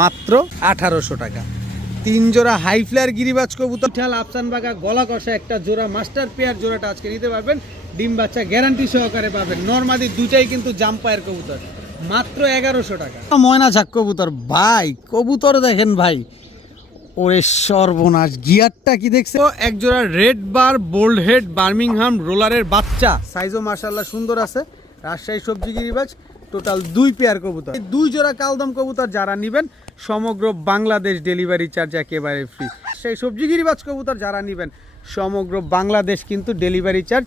মাত্র 1800 টাকা। 3 জোড়া হাই ফ্লায়ার গিরিবাজ কবুতর, ঠাল আফসান বাগা গলা কষা একটা জোড়া মাস্টার পেয়ার জোড়াটা আজকে নিতে পারবেন। ডিম বাচ্চা গ্যারান্টি সহকারে পাবেন। নরমাদি দুটাই কিন্তু জাম্পায়ের কবুতর, মাত্র 1100 টাকা। ময়না ঝাক কবুতর ভাই, কবুতর দেখেন ভাই, ওরে সর্বনাশ, গিয়ারটা কি দেখছে। এক জোড়া red bar bold head Birmingham রোলারের বাচ্চা, সাইজও মাশাআল্লাহ সুন্দর আছে। রাজশাহী সবজি গিরিবাজ, টোটাল 2 পেয়ার কবুতর। এই 2 জোড়া কালদম কবুতর যারা নেবেন সমগ্র বাংলাদেশ ডেলিভারি চার্জ একেবারে ফ্রি। সেই সবজি গিরিবাজ কবুতর যারা নেবেন সমগ্র বাংলাদেশ কিন্তু ডেলিভারি চার্জ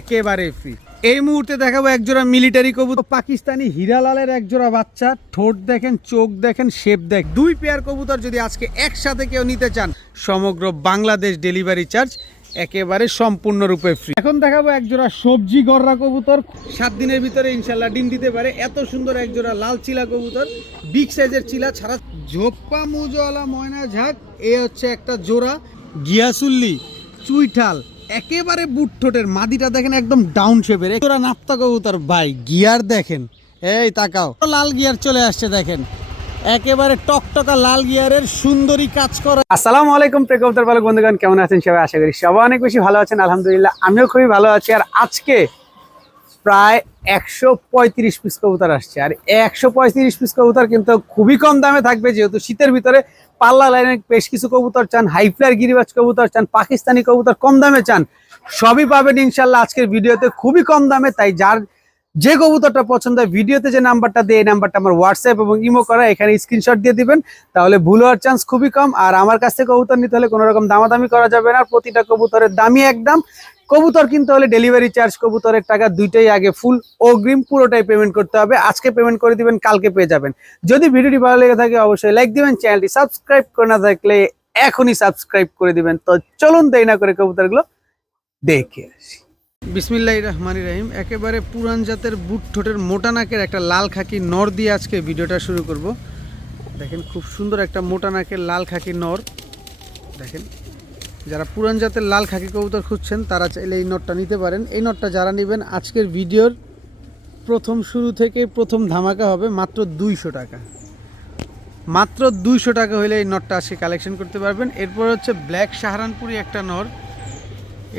একেবারে ফ্রি। এই মুহূর্তে দেখাবো এক জোড়া মিলিটারি কবুতর, পাকিস্তানি হীরালালের এক জোড়া বাচ্চা। ঠোঁট দেখেন, চোখ দেখেন, শেপ দেখ। 2 পেয়ার কবুতর যদি আজকে একসাথে কেউ নিতে চান সমগ্র বাংলাদেশ ডেলিভারি চার্জ একেবারে সম্পূর্ণরূপে ফ্রি। এখন দেখাবো এক জোড়া সবজি গররা কবুতর, 7 দিনের ভিতরে ইনশাল্লাহ ডিম দিতে পারে। এত সুন্দর এক জোড়া লাল চিলা কবুতর, বিগ সাইজের চিলা ছাড়া ঝোপ্পা মুজওয়ালা ময়না ঝাক। এ হচ্ছে একটা জোড়া গিয়াসুল্লি চুইঠাল, একেবারে বুট ঠোঁটের, মাদিটা দেখেন একদম ডাউন শেপের। জোড়া নাপ্তা কবুতর ভাই, গিয়ার দেখেন, এই তাকাও, লাল গিয়ার চলে আসছে দেখেন, একেবারে টকটকা লাল গিয়ারের সুন্দরী কাজ করা। আসসালামু আলাইকুম প্রিয় কবুতর পালক বন্ধুগণ, কেমন আছেন সবাই? আশা করি সবাই অনেক বেশি ভালো আছেন। আলহামদুলিল্লাহ আমিও খুবই ভালো আছি। আর আজকে প্রায় 135 পিস কবুতর আসছে। আর 135 পিস কবুতর কিন্তু খুবই কম দামে থাকবে, যেহেতু শীতের ভিতরে পাল্লা লাইনে বেশ কিছু কবুতর চান, হাই ফ্লায়ার গিরিবাজ কবুতর চান, পাকিস্তানি কবুতর কম দামে চান, সবই পাবেন ইনশাল্লাহ আজকের ভিডিওতে খুবই কম দামে। তাই যার যে কবুতরটা পছন্দ হয় ভিডিওতে যে নাম্বারটা দিয়ে, এই নাম্বারটা আমার হোয়াটসঅ্যাপ এবং ইমো করা, এখানে স্ক্রিনশট দিয়ে দিবেন, তাহলে ভুল হওয়ার চান্স খুবই কম। আর আমার কাছ থেকে কবুতর নিতে হলে কোনো রকম দামাদামি করা যাবে না। প্রতিটা কবুতরের দামই একদম। কবুতর কিনতে হলে ডেলিভারি চার্জ, কবুতরের টাকা দুইটাই আগে ফুল অগ্রিম পুরোটাই পেমেন্ট করতে হবে। আজকে পেমেন্ট করে দিবেন, কালকে পেয়ে যাবেন। যদি ভিডিওটি ভালো লেগে থাকে অবশ্যই লাইক দিবেন, চ্যানেলটি সাবস্ক্রাইব করে না থাকলে এখনই সাবস্ক্রাইব করে দিবেন। তো চলুন দেরি না করে কবুতরগুলো দেখে আসি। বিসমিল্লাহির রহমানির রহিম। একেবারে পুরান জাতের বুট ঠোঁটের মোটা নাকের একটা লাল খাকি নর দিয়ে আজকে ভিডিওটা শুরু করব। দেখেন খুব সুন্দর একটা মোটা নাকের লাল খাকি নর। দেখেন যারা পুরান জাতের লাল খাকি কবুতর খুঁজছেন তারা চাইলে এই নটটা নিতে পারেন। এই নটটা যারা নেবেন আজকের ভিডিওর প্রথম শুরু থেকে প্রথম ধামাকা হবে মাত্র 200 টাকা। মাত্র 200 টাকা হলে এই নটটা আজকে কালেকশন করতে পারবেন। এরপর হচ্ছে ব্ল্যাক সাহারানপুরি একটা নর,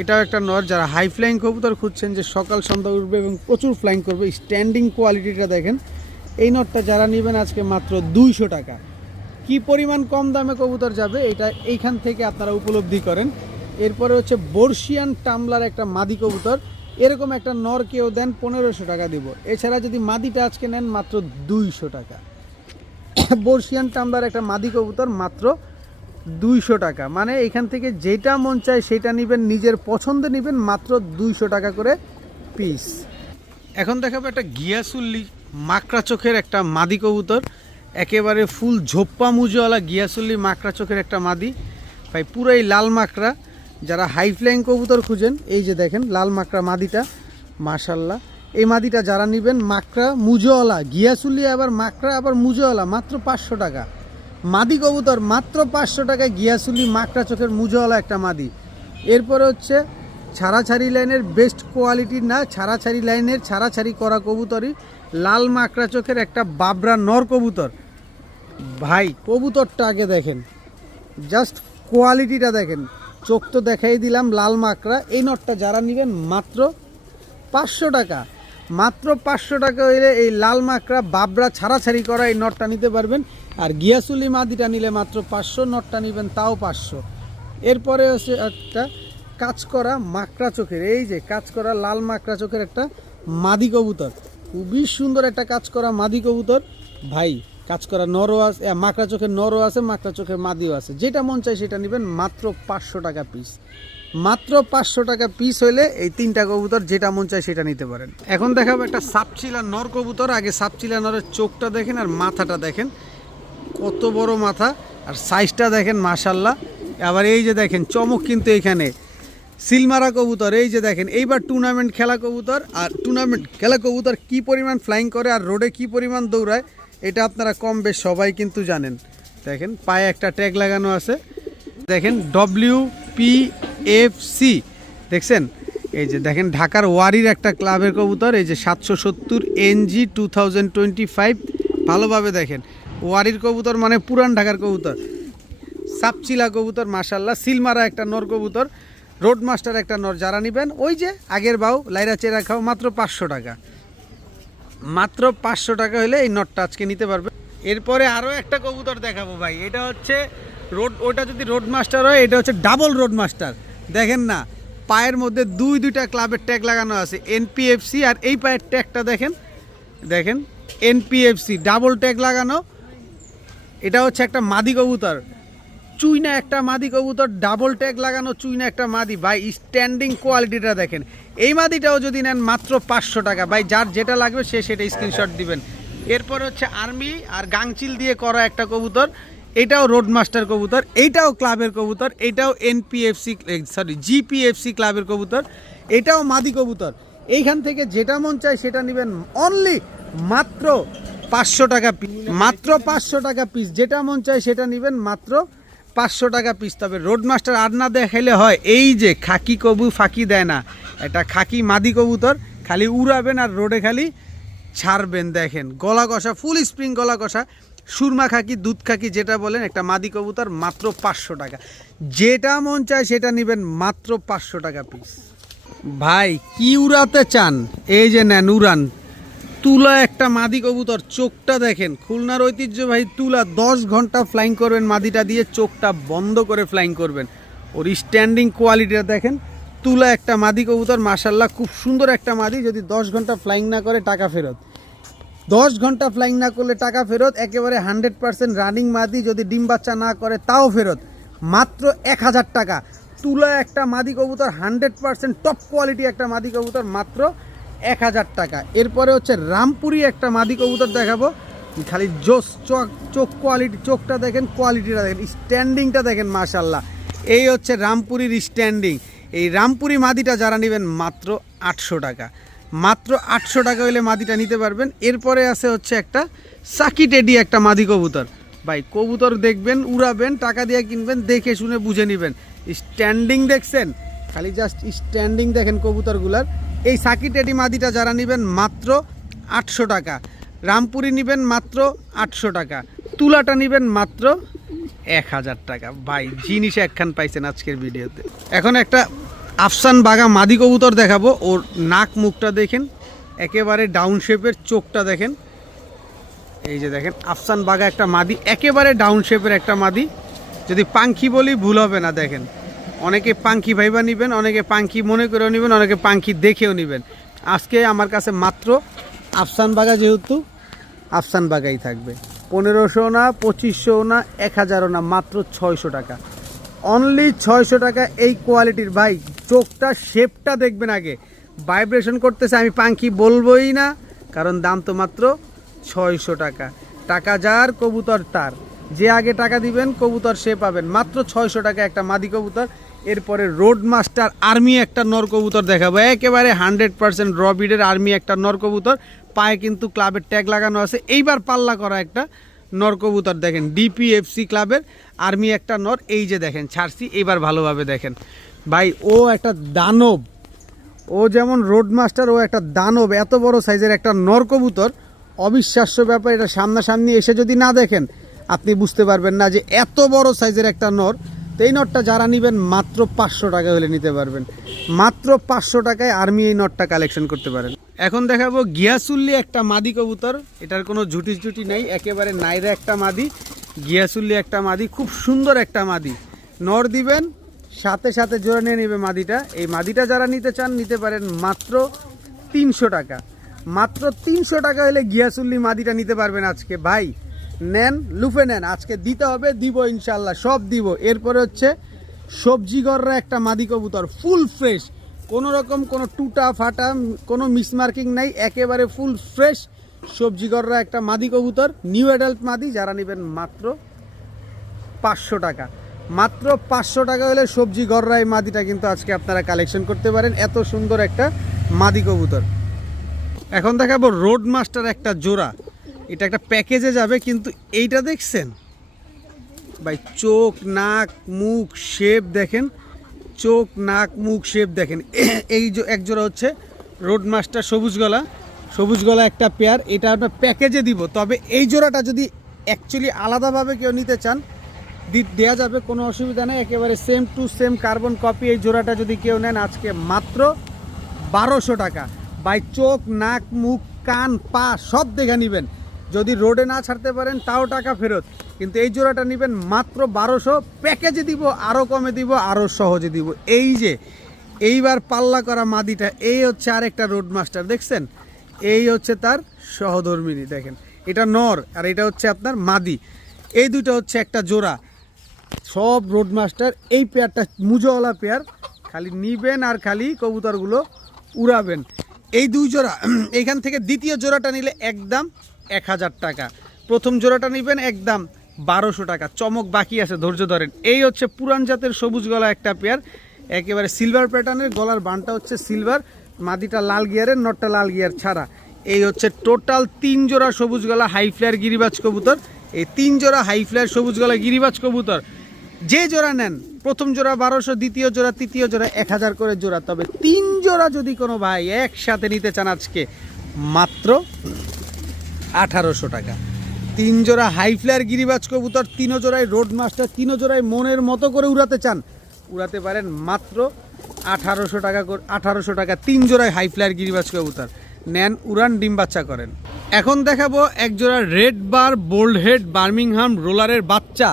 এটাও একটা নর। যারা হাই ফ্লাইং কবুতর খুঁজছেন যে সকাল সন্ধ্যা উঠবে এবং প্রচুর ফ্লাইং করবে, স্ট্যান্ডিং কোয়ালিটিটা দেখেন, এই নটটা যারা নেবেন আজকে মাত্র 200 টাকা। কি পরিমাণ কম দামে কবুতর যাবে এটা এইখান থেকে আপনারা উপলব্ধি করেন। এরপরে হচ্ছে বর্ষিয়ান টামলার একটা মাদি কবুতর, এরকম একটা নর কেউ দেন 1500 টাকা দিব। এছাড়া যদি মাদিটা আজকে নেন মাত্র 200 টাকা। বর্ষিয়ান টামলার একটা মাদি কবুতর মাত্র 200 টাকা। মানে এখান থেকে যেটা মন চায় সেটা নেবেন, নিজের পছন্দে নেবেন, মাত্র 200 টাকা করে পিস। এখন দেখাবো একটা গিয়াসুল্লি মাকড়া চোখের একটা মাদি কবুতর, একেবারে ফুল ঝোপ্পা মুজওয়ালা গিয়াসুল্লি মাকড়া চোখের একটা মাদি ভাই, পুরাই লাল মাকড়া। যারা হাই ফ্লাইং কবুতর খুঁজেন এই যে দেখেন লাল মাকড়া মাদিটা, মাশাল্লাহ। এই মাদিটা যারা নেবেন মাকড়া মুজওয়ালা গিয়াসুল্লি, আবার মাকড়া আবার মুজওয়ালা, মাত্র 500 টাকা। মাদি কবুতর মাত্র 500 টাকায় গিয়াসুলি মাকড়া চোখের মুজওয়ালা একটা মাদি। এরপরে হচ্ছে ছাড়াছাড়ি লাইনের বেস্ট কোয়ালিটির না, ছাড়াছাড়ি লাইনের ছাড়াছাড়ি করা কবুতরই লাল মাকড়া চোখের একটা বাবরা নর কবুতর ভাই। কবুতরটা আগে দেখেন, জাস্ট কোয়ালিটিটা দেখেন। চোখ তো দেখাই দিলাম, লাল মাকড়া। এই নটটা যারা নেবেন মাত্র 500 টাকা। মাত্র 500 টাকা হইলে এই লাল মাকড়া বাবরা ছাড়াছাড়ি করা এই নটটা নিতে পারবেন। আর গিয়াসুলি মাদিটা নিলে মাত্র 500, নটটা নেবেন তাও 500। এরপরে হচ্ছে একটা কাজ করা মাকড়া চোখের, এই যে কাজ করা লাল মাকড়া চোখের একটা মাদি কবুতর, খুবই সুন্দর একটা কাজ করা মাদি কবুতর ভাই। কাজ করা নরও আছে, মাকড়া চোখের নরও আছে, মাকড়া চোখের মাদিও আছে। যেটা মন চায় সেটা নেবেন, মাত্র 500 টাকা পিস। মাত্র 500 টাকা পিস হইলে এই 3টা কবুতর যেটা মন চায় সেটা নিতে পারেন। এখন দেখাবো একটা সাপচিলা নর কবুতর। আগে সাপচিলা নরের চোখটা দেখেন আর মাথাটা দেখেন, কত বড় মাথা, আর সাইজটা দেখেন মাশাল্লাহ। আবার এই যে দেখেন চমক কিন্তু এখানে সিলমারা কবুতর, এই যে দেখেন এইবার টুর্নামেন্ট খেলা কবুতর। আর টুর্নামেন্ট খেলা কবুতর কি পরিমাণ ফ্লাইং করে আর রোডে কি পরিমাণ দৌড়ায় এটা আপনারা কম বেশ সবাই কিন্তু জানেন। দেখেন পায়ে একটা ট্যাগ লাগানো আছে, দেখেন WPFC দেখছেন। এই যে দেখেন ঢাকার ওয়ারির একটা ক্লাবের কবুতর, এই যে 770 NG 2025। ভালোভাবে দেখেন ওয়ারির কবুতর মানে পুরান ঢাকার কবুতর, সাপচিলা কবুতর মাশাল্লাহ, সিলমারা একটা নর কবুতর, রোড মাস্টার একটা নর। যারা নেবেন ওই যে আগের বাউ লাইরা চেরা খাও, মাত্র 500 টাকা, মাত্র 500 টাকা হলে এই নটটা আজকে নিতে পারবে। এরপরে আরও একটা কবুতর দেখাবো ভাই, এটা হচ্ছে রোড, ওটা যদি রোড মাস্টার হয় এটা হচ্ছে ডাবল রোড মাস্টার। দেখেন না পায়ের মধ্যে দুইটা ক্লাবের ট্যাগ লাগানো আছে, এনপিএফসি, আর এই পায়ের ট্যাগটা দেখেন, দেখেন এনপিএফসি ডাবল ট্যাগ লাগানো। এটা হচ্ছে একটা মাদি কবুতর, চুইনা একটা মাদি কবুতর, ডাবল ট্যাগ লাগানো চুইনা একটা মাদি। ভাই স্ট্যান্ডিং কোয়ালিটিটা দেখেন। এই মাদিটাও যদি নেন মাত্র 500 টাকা। ভাই যার যেটা লাগবে সে সেটা স্ক্রিনশট দিবেন। এরপর হচ্ছে আর্মি আর গাংচিল দিয়ে করা একটা কবুতর, এটাও রোড মাস্টার কবুতর, এইটাও ক্লাবের কবুতর, এটাও এনপিএফসি জিপিএফসি ক্লাবের কবুতর, এটাও মাদি কবুতর। এইখান থেকে যেটা মন চায় সেটা নেবেন অনলি মাত্র 500 টাকা পিস, মাত্র 500 টাকা পিস। যেটা মন চায় সেটা নেবেন মাত্র 500 টাকা পিস। তবে রোড মাস্টার আর না দেখাইলে হয়, এই যে খাকি কবু ফাঁকি দেয় না, এটা খাকি মাদি কবুতর, খালি উড়াবেন আর রোডে খালি ছাড়বেন। দেখেন গলা কষা, ফুল স্প্রিং গলা কষা, সুরমা খাকি দুধ খাকি যেটা বলেন, একটা মাদি কবুতর, মাত্র 500 টাকা। যেটা মন চায় সেটা নেবেন মাত্র 500 টাকা পিস। ভাই কি উড়াতে চান, এই যে নেন উড়ান। তুলা একটা মাদি কবুতর, চোখটা দেখেন, খুলনার ঐতিহ্যবাহী তুলা, 10 ঘন্টা ফ্লাইং করবেন মাদিটা দিয়ে, চোখটা বন্ধ করে ফ্লাইং করবেন। ওর স্ট্যান্ডিং কোয়ালিটিটা দেখেন। তুলা একটা মাদি কবুতর মাশাল্লাহ, খুব সুন্দর একটা মাদি। যদি 10 ঘন্টা ফ্লাইং না করে টাকা ফেরত, 10 ঘন্টা ফ্লাইং না করলে টাকা ফেরত। একেবারে 100% রানিং মাদি, যদি ডিম বাচ্চা না করে তাও ফেরত, মাত্র 1000 টাকা। তুলা একটা মাদি কবুতর, 100% টপ কোয়ালিটি একটা মাদি কবুতর, মাত্র 1000 টাকা। এরপরে হচ্ছে রামপুরি একটা মাদি কবুতর দেখাবো, খালি জোস, চোখ কোয়ালিটি, চোখটা দেখেন, কোয়ালিটিটা দেখেন, স্ট্যান্ডিংটা দেখেন মাশাল্লাহ। এই হচ্ছে রামপুরির স্ট্যান্ডিং। এই রামপুরি মাদিটা যারা নেবেন মাত্র 800 টাকা, মাত্র 800 টাকা হলে মাদিটা নিতে পারবেন। এরপরে আছে হচ্ছে একটা সাকি টেডি একটা মাদি কবুতর। ভাই কবুতর দেখবেন, উড়াবেন, টাকা দিয়ে কিনবেন, দেখে শুনে বুঝে নেবেন। স্ট্যান্ডিং দেখছেন, খালি জাস্ট স্ট্যান্ডিং দেখেন কবুতরগুলার। এই সাকি টেডি মাদিটা যারা নেবেন মাত্র 800 টাকা, রামপুরি নেবেন মাত্র 800 টাকা, তুলাটা নেবেন মাত্র 1000 টাকা। ভাই জিনিস একখান পাইছেন আজকের ভিডিওতে। এখন একটা আফসান বাগা মাদি কবুতর দেখাবো। ওর নাক মুখটা দেখেন, একেবারে ডাউন শেপের, চোখটা দেখেন, এই যে দেখেন আফসান বাগা একটা মাদি, একেবারে ডাউন শেপের একটা মাদি। যদি পাঙ্খি বলি ভুল হবে না। দেখেন অনেকে পাঙ্খি ভাইবা নেবেন, অনেকে পাঙ্খি মনে করেও নেবেন, অনেকে পাঙ্খি দেখেও নেবেন। আজকে আমার কাছে মাত্র আফসান বাগা, যেহেতু আফসান বাগাই থাকবে। 1500 না, 2500 না, 1000ও না, মাত্র 600 টাকা, অনলি 600 টাকা। এই কোয়ালিটির ভাই চোখটা শেপটা দেখবেন আগে, ভাইব্রেশন করতেছে, আমি পাঙ্খি বলবোই না, কারণ দাম তো মাত্র 600 টাকা। টাকা যার কবুতর তার, যে আগে টাকা দিবেন কবুতর সে পাবেন। মাত্র 600 টাকা একটা মাদি কবুতর। এরপরে রোড মাস্টার আর্মি একটা নর কবুতর দেখাবো, একেবারে 100% র ব্রিডের আর্মি একটা নর কবুতর, পায়ে কিন্তু ক্লাবের ট্যাগ লাগানো আছে। এইবার পাল্লা করা একটা নর কবুতর দেখেন, ডিপিএফসি ক্লাবের আর্মি একটা নর। এই যে দেখেন ছাড়ছি, এইবার ভালোভাবে দেখেন। ভাই ও একটা দানব, ও যেমন রোড মাস্টার, ও একটা দানব। এত বড় সাইজের একটা নর কবুতর, অবিশ্বাস্য ব্যাপার। এটা সামনাসামনি এসে যদি না দেখেন আপনি বুঝতে পারবেন না যে এত বড় সাইজের একটা নর। তো এই নটটা যারা নেবেন মাত্র 500 টাকা হলে নিতে পারবেন, মাত্র 500 টাকায় আর্মি এই নটটা কালেকশন করতে পারেন। এখন দেখাবো গিয়াসুল্লি একটা মাদি কবুতর, এটার কোনো ঝুটি নেই, একেবারে নাইরা একটা মাদি, গিয়াসুল্লি একটা মাদি, খুব সুন্দর একটা মাদি। নর দিবেন সাথে সাথে জোড়া নিয়ে নেবে মাদিটা। এই মাদিটা যারা নিতে চান নিতে পারেন মাত্র 300 টাকা, মাত্র 300 টাকা হলে গিয়াসুল্লি মাদিটা নিতে পারবেন আজকে। ভাই নেন, লুফে নেন, আজকে দিতে হবে, দিব ইনশাল্লাহ, সব দিব। এরপরে হচ্ছে সবজিগররা একটা মাদি কবুতর, ফুল ফ্রেশ, কোনো রকম কোনো টুটা ফাটা কোনো মিসমার্কিং নাই, একেবারে ফুল ফ্রেশ সবজিগররা একটা মাদি কবুতর, নিউ অ্যাডাল্ট মাদি। যারা নেবেন মাত্র 500 টাকা, মাত্র 500 টাকা হলে সবজিগররা এই মাদিটা কিন্তু আজকে আপনারা কালেকশন করতে পারেন। এত সুন্দর একটা মাদি কবুতর। এখন দেখাবো রোড মাস্টার একটা জোড়া, এটা একটা প্যাকেজে যাবে, কিন্তু এইটা দেখছেন ভাই, চোখ নাক মুখ শেপ দেখেন, চোখ নাক মুখ শেপ দেখেন। এই যে এক জোড়া হচ্ছে রোড মাস্টার সবুজ গলা একটা পেয়ার, এটা আমরা প্যাকেজে দিব। তবে এই জোড়াটা যদি অ্যাকচুয়ালি আলাদাভাবে কেউ নিতে চান দেওয়া যাবে, কোনো অসুবিধা নেই। একেবারে same to same carbon copy এই জোড়াটা যদি কেউ নেন আজকে মাত্র 1200 টাকা। বাই চোখ, নাক, মুখ, কান, পা সব দেখে নেবেন। যদি রোডে না ছাড়তে পারেন তাও টাকা ফেরত, কিন্তু এই জোড়াটা নেবেন মাত্র 1200। প্যাকেজে দিব, আরও কমে দিব, আরও সহজে দিব। এই যে এইবার পাল্লা করা মাদিটা, এই হচ্ছে আরেকটা রোড মাস্টার, দেখছেন? এই হচ্ছে তার সহধর্মিনী, দেখেন এটা নর আর এটা হচ্ছে আপনার মাদি। এই দুটো হচ্ছে একটা জোড়া, সব রোড মাস্টার। এই পেয়ারটা মুজোওয়ালা পেয়ার, খালি নিবেন আর খালি কবুতরগুলো উড়াবেন। এই দুই জোড়া এইখান থেকে দ্বিতীয় জোড়াটা নিলে একদম 1000 টাকা, প্রথম জোড়াটা নেবেন একদম 1200 টাকা। চমক বাকি আছে, ধৈর্য ধরেন। এই হচ্ছে পুরান জাতের সবুজ গলা একটা পেয়ার, একেবারে সিলভার প্যাটার্নের, গলার বানটা হচ্ছে সিলভার, মাদিটা লাল গিয়ারের, নটটা লাল গিয়ার ছাড়া। এই হচ্ছে টোটাল 3 জোড়া সবুজ গলা হাই ফ্লায়ার গিরিবাজ কবুতর। এই 3 জোড়া হাই ফ্লায়ার সবুজ গলা গিরিবাজ কবুতর যে জোড়া নেন, প্রথম জোড়া 1200, দ্বিতীয় জোড়া, তৃতীয় জোড়া 1000 করে জোড়া। তবে 3 জোড়া যদি কোনো ভাই একসাথে নিতে চান আজকে মাত্র 1800 টাকা। 3 জোড়া হাই ফ্লায়ার গিরিবাজ কবুতর, 3 জোড়ায় রোড মাস্টার, 3 জোড়ায় মনের মতো করে উড়াতে চান, উড়াতে পারেন মাত্র 1800 টাকা করে। 1800 টাকা 3 জোড়ায় হাই ফ্লায়ার গিরিবাজ কবুতর নেন, উড়ান, ডিম বাচ্চা করেন। এখন দেখাবো এক জোড়া red bar bold head Birmingham রোলারের বাচ্চা।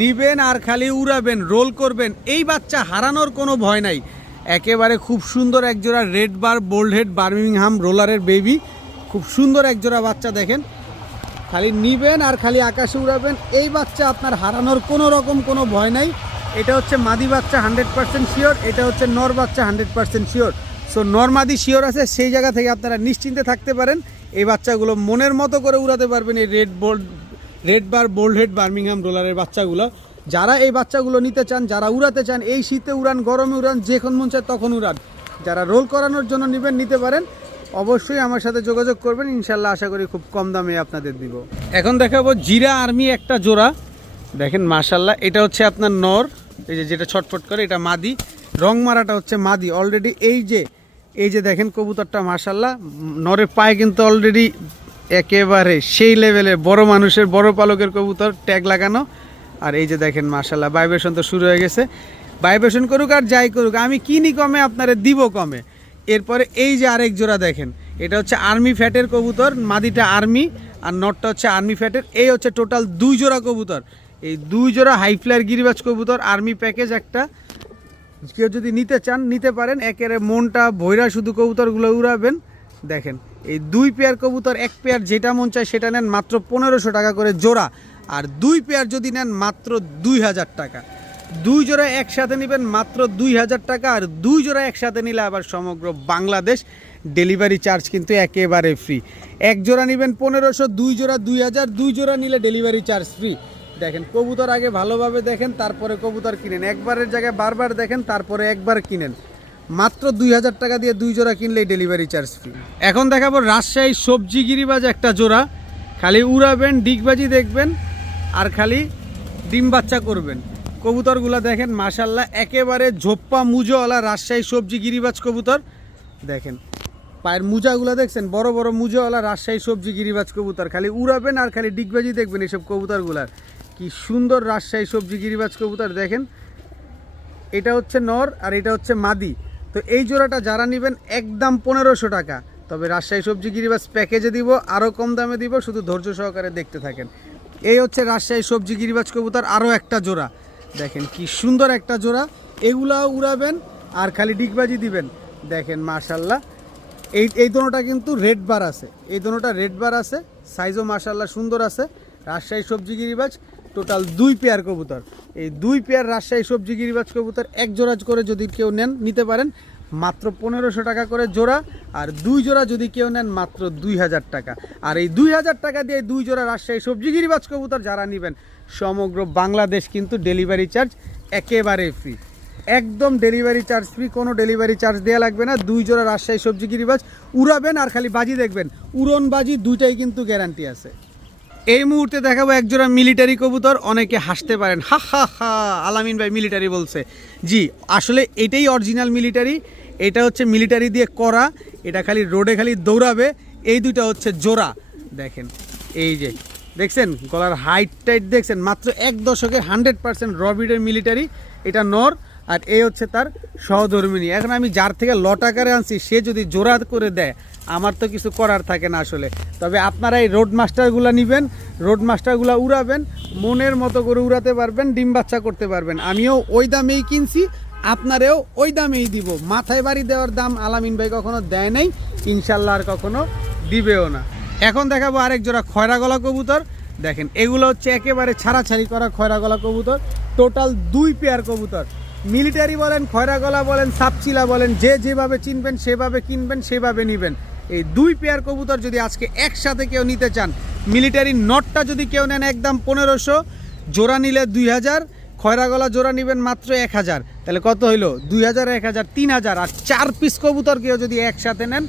নিবেন আর খালি উড়াবেন, রোল করবেন। এই বাচ্চা হারানোর কোনো ভয় নাই। একেবারে খুব সুন্দর এক জোড়া red bar bold head Birmingham রোলারের বেবি, খুব সুন্দর এক জোড়া বাচ্চা। দেখেন, খালি নিবেন আর খালি আকাশে উড়াবেন। এই বাচ্চা আপনার হারানোর কোনো রকম কোনো ভয় নাই। এটা হচ্ছে মাদি বাচ্চা 100% শিওর, এটা হচ্ছে নর বাচ্চা 100% শিওর। সো নর মাদি শিওর আছে, সেই জায়গা থেকে আপনারা নিশ্চিন্তে থাকতে পারেন। এই বাচ্চাগুলো মনের মতো করে উড়াতে পারবেন। এই red bar bold head Birmingham রোলারের বাচ্চাগুলো, যারা এই বাচ্চাগুলো নিতে চান, যারা উড়াতে চান, এই শীতে উড়ান, গরমে উড়ান, যখন মন চায় তখন উড়ান। যারা রোল করানোর জন্য নেবেন নিতে পারেন, অবশ্যই আমার সাথে যোগাযোগ করবেন, ইনশাল্লাহ আশা করি খুব কম দামে আপনাদের দিব। এখন দেখাবো জিরা আর্মি একটা জোড়া, দেখেন মাশাল্লাহ। এটা হচ্ছে আপনার নর, এই যে যেটা ছটফট করে এটা মাদি, রং মারাটা হচ্ছে মাদি অলরেডি। এই যে দেখেন কবুতরটা মাশাল্লাহ, নরের পায়ে কিন্তু অলরেডি একেবারে সেই লেভেলে বড় মানুষের বড় পালকের কবুতর ট্যাগ লাগানো। আর এই যে দেখেন মাশাল্লাহ ভাইব্রেশন তো শুরু হয়ে গেছে। ভাইব্রেশন করুক আর যাই করুক, আমি কিনি কমে আপনারে দিব কমে। এরপরে এই যে আরেক জোড়া দেখেন, এটা হচ্ছে আর্মি ফ্যাটের কবুতর, মাদিটা আর্মি আর নটটা হচ্ছে আর্মি ফ্যাটের। এই হচ্ছে টোটাল 2 জোড়া কবুতর। এই 2 জোড়া হাই ফ্লায়ার গিরিবাজ কবুতর, আর্মি প্যাকেজ একটা। কেউ যদি নিতে চান নিতে পারেন, একেবারে মনটা ভৈরা শুধু কবুতরগুলো উড়াবেন। দেখেন এই 2 পেয়ার কবুতর, এক পেয়ার যেটা মন চায় সেটা নেন মাত্র 1500 টাকা করে জোড়া, আর 2 পেয়ার যদি নেন মাত্র 2000 টাকা। 2 জোড়া একসাথে নেবেন মাত্র 2000 টাকা, আর 2 জোড়া একসাথে নিলে আবার সমগ্র বাংলাদেশ ডেলিভারি চার্জ কিন্তু একেবারে ফ্রি। এক জোড়া নেবেন 1500, 2 জোড়া 2000, 2 জোড়া নিলে ডেলিভারি চার্জ ফ্রি। দেখেন কবুতর আগে ভালোভাবে দেখেন, তারপরে কবুতর কিনেন। একবারের জায়গায় বারবার দেখেন, তারপরে একবার কিনেন। মাত্র 2000 টাকা দিয়ে 2 জোড়া কিনলেই ডেলিভারি চার্জ ফ্রি। এখন দেখাবো রাজশাহী সবজি গিরিবাজ একটা জোড়া, খালি উড়াবেন, ডিগবাজি দেখবেন আর খালি ডিম বাচ্চা করবেন। কবুতরগুলো দেখেন মাশাল্লাহ, একেবারে ঝোপ্পা মুজোওয়ালা রাজশাহী সবজি গিরিবাজ কবুতর। দেখেন পায়ের মুজাগুলো দেখছেন, বড় বড় মুজাওয়ালা রাজশাহী সবজি গিরিবাজ কবুতর। খালি উড়াবেন আর খালি ডিগবাজি দেখবেন এইসব কবুতরগুলার। কি সুন্দর রাজশাহী সবজি গিরিবাজ কবুতর দেখেন। এটা হচ্ছে নর আর এটা হচ্ছে মাদি। তো এই জোড়াটা যারা নেবেন একদম 1500 টাকা। তবে রাজশাহী সবজি গিরিবাজ প্যাকেজে দিব, আরও কম দামে দিব, শুধু ধৈর্য সহকারে দেখতে থাকেন। এই হচ্ছে রাজশাহী সবজি গিরিবাজ কবুতর, আরও একটা জোড়া। দেখেন কি সুন্দর একটা জোড়া। এগুলাও উড়াবেন আর খালি ডিগবাজি দিবেন। দেখেন মাশাল্লাহ, এই দোনোটা কিন্তু রেড বার আছে, এই দোনোটা রেড বার আছে, সাইজও মাশাল্লাহ সুন্দর আছে। রাজশাহী সবজি গিরিবাজ টোটাল 2 পেয়ার কবুতর। এই 2 পেয়ার রাজশাহী সবজি গিরিবাজ কবুতর এক জোড়া করে যদি কেউ নেন নিতে পারেন মাত্র 1500 টাকা করে জোড়া, আর 2 জোড়া যদি কেউ নেন মাত্র 2000 টাকা। আর এই 2000 টাকা দিয়ে 2 জোড়া রাজশাহী সবজি গিরিবাজ কবুতর যারা নেবেন, সমগ্র বাংলাদেশ কিন্তু ডেলিভারি চার্জ একেবারে ফ্রি, একদম ডেলিভারি চার্জ ফ্রি, কোনো ডেলিভারি চার্জ দেওয়া লাগবে না। 2 জোড়া রাজশাহী সবজি গিরিবাজ উড়াবেন আর খালি বাজি দেখবেন, উড়ন বাজি দুইটাই কিন্তু গ্যারান্টি আছে। এই মুহূর্তে দেখাবো এক জোড়া মিলিটারি কবুতর। অনেকে হাসতে পারেন, হা হা হা আলামিন ভাই মিলিটারি বলছে। জি আসলে এটাই অরিজিনাল মিলিটারি, এটা হচ্ছে মিলিটারি দিয়ে করা, এটা খালি রোডে খালি দৌড়াবে। এই দুইটা হচ্ছে জোড়া। দেখেন এই যে দেখছেন গলার হাইট টাইট দেখছেন, মাত্র 1 দশকের 100% রবিডের মিলিটারি, এটা নর আর এই হচ্ছে তার সহধর্মিনী। এখন আমি যার থেকে লট আকারে আনছি সে যদি জোড়া করে দেয় আমার তো কিছু করার থাকে না আসলে। তবে আপনারা এই রোড মাস্টারগুলো নেবেন, রোড মাস্টারগুলো উড়াবেন, মনের মতো করে উড়াতে পারবেন, ডিম বাচ্চা করতে পারবেন। আমিও ওই দামেই কিনছি, আপনারেও ওই দামেই দিব। মাথায় বাড়ি দেওয়ার দাম আলামিন ভাই কখনো দেয় নাই, ইনশাল্লাহ আর কখনো দিবেও না। এখন দেখাবো আরেক জোড়া খয়রা গলা কবুতর। দেখেন এগুলো হচ্ছে একেবারে ছাড়াছাড়ি করা খয়রা গলা কবুতর, টোটাল 2 পেয়ার কবুতর। মিলিটারি বলেন, খয়রা গলা বলেন, সাপচিলা বলেন, যে যেভাবে চিনবেন সেভাবে কিনবেন, সেভাবে নেবেন। এই 2 পেয়ার কবুতর যদি আজকে একসাথে কেউ নিতে চান, মিলিটারি নটটা যদি কেউ নেন একদম 1500, জোড়া নিলে 2000, খয়রা গলা জোড়া নেবেন মাত্র 1000, তাহলে কত হইলো 2000, 1000, 3000। আর 4 পিস কবুতর কেউ যদি একসাথে নেন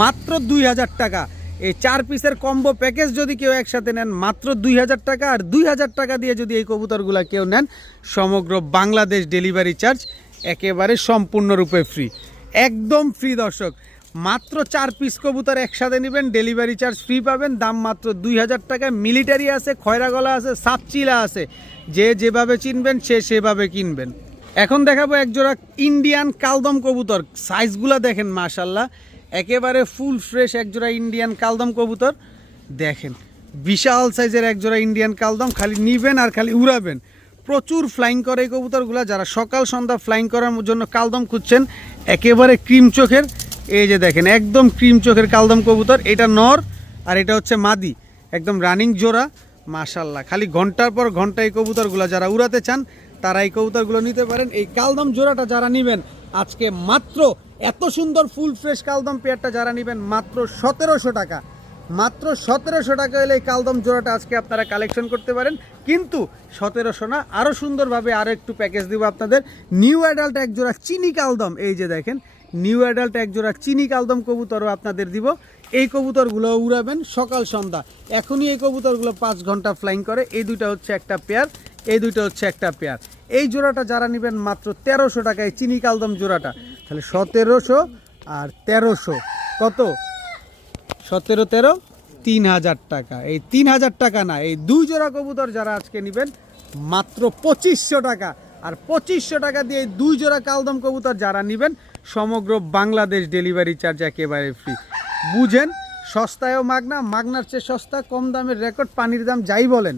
মাত্র 2000 টাকা। এই 4 পিসের কম্বো প্যাকেজ যদি কেউ একসাথে নেন মাত্র 2000 টাকা। আর 2000 টাকা দিয়ে যদি এই কবুতরগুলো কেউ নেন, সমগ্র বাংলাদেশ ডেলিভারি চার্জ একেবারে সম্পূর্ণরূপে ফ্রি, একদম ফ্রি দর্শক। মাত্র 4 পিস কবুতর একসাথে নেবেন, ডেলিভারি চার্জ ফ্রি পাবেন, দাম মাত্র 2000 টাকা। মিলিটারি আছে, খয়রা গলা আছে, সাপচিলা আছে, যে যেভাবে চিনবেন সে সেভাবে কিনবেন। এখন দেখাবো একজোড়া ইন্ডিয়ান কালদম কবুতর, সাইজগুলো দেখেন মাশাল্লাহ, একেবারে ফুল ফ্রেশ একজোড়া ইন্ডিয়ান কালদম কবুতর। দেখেন বিশাল সাইজের একজোড়া ইন্ডিয়ান কালদম, খালি নিবেন আর খালি উড়াবেন। প্রচুর ফ্লাইং করে এই কবুতরগুলো, যারা সকাল সন্ধ্যা ফ্লাইং করার জন্য কালদম খুঁজছেন, একেবারে ক্রিম চোখের, এই যে দেখেন একদম ক্রিম চোখের কালদম কবুতর। এটা নর আর এটা হচ্ছে মাদি, একদম রানিং জোড়া মাশাল্লাহ। খালি ঘন্টার পর ঘন্টা এই কবুতরগুলো যারা উড়াতে চান তারা এই কবুতরগুলো নিতে পারেন। এই কালদম জোড়াটা যারা নেবেন আজকে মাত্র, এত সুন্দর ফুল ফ্রেশ কালদম পেয়ারটা যারা নেবেন মাত্র 1700 টাকা, মাত্র 1700 টাকা হলে এই কালদম জোড়াটা আজকে আপনারা কালেকশন করতে পারেন। কিন্তু 1700 না, আরও সুন্দরভাবে আরও একটু প্যাকেজ দিব আপনাদের। নিউ অ্যাডাল্ট এক জোড়া চিনি কালদম, এই যে দেখেন নিউ অ্যাডাল্ট এক জোড়া চিনি কালদম কবুতরও আপনাদের দিব। এই কবুতরগুলো উড়াবেন সকাল সন্ধ্যা। এখনই এই কবুতরগুলো 5 ঘন্টা ফ্লাইং করে। এই দুইটা হচ্ছে একটা পেয়ার, এই দুইটা হচ্ছে একটা পেয়ার। এই জোড়াটা যারা নেবেন মাত্র 1300 টাকায় চিনি কালদম জোড়াটা, তাহলে 1700 আর 1300 কত, 17 13 3000 টাকা। এই 3000 টাকা না, এই 2 জোড়া কবুতর যারা আজকে নেবেন মাত্র 2500 টাকা। আর 2500 টাকা দিয়ে এই 2 জোড়া কালদম কবুতর যারা নেবেন, সমগ্র বাংলাদেশ ডেলিভারি চার্জ একেবারে ফ্রি। বুঝেন, সস্তায়ও মাগনা, মাগনার চেয়ে সস্তা, কম দামের রেকর্ড, পানির দাম যাই বলেন,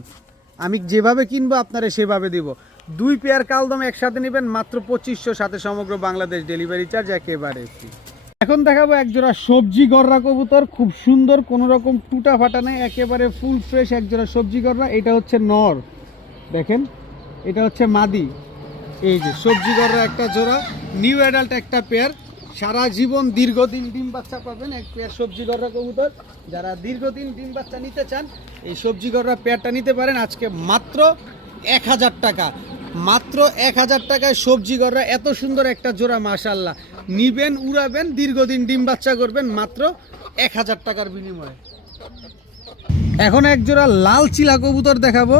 আমি যেভাবে কিনবো আপনারা সেভাবে দিব। 2 পেয়ার কালদম একসাথে নেবেন মাত্র 2500, সাথে সমগ্র বাংলাদেশ ডেলিভারি চার্জ একেবারে ফ্রি। এখন দেখাবো একজোড়া সবজি গররা কবুতর, খুব সুন্দর, কোনো রকম টুটা ফাটা নেই, একেবারে ফুল ফ্রেশ একজোড়া সবজি গররা। এটা হচ্ছে নর, দেখেন এটা হচ্ছে মাদি। এই যে সবজি গররা একটা জোড়া, নিউ অ্যাডাল্ট একটা পেয়ার, সারা জীবন দীর্ঘদিন ডিম বাচ্চা পাবেন এক পেয়ার সবজি গররা কবুতর। যারা দীর্ঘদিন ডিম বাচ্চা নিতে চান এই সবজি গররা পেয়ারটা নিতে পারেন আজকে মাত্র 1000 টাকা, মাত্র 1000 টাকায় সবজি গররা এত সুন্দর একটা জোড়া মাশাল্লাহ। নিবেন, উড়াবেন, দীর্ঘদিন ডিম বাচ্চা করবেন মাত্র 1000 টাকার বিনিময়ে। এখন এক জোড়া লাল চিলা কবুতর দেখাবো,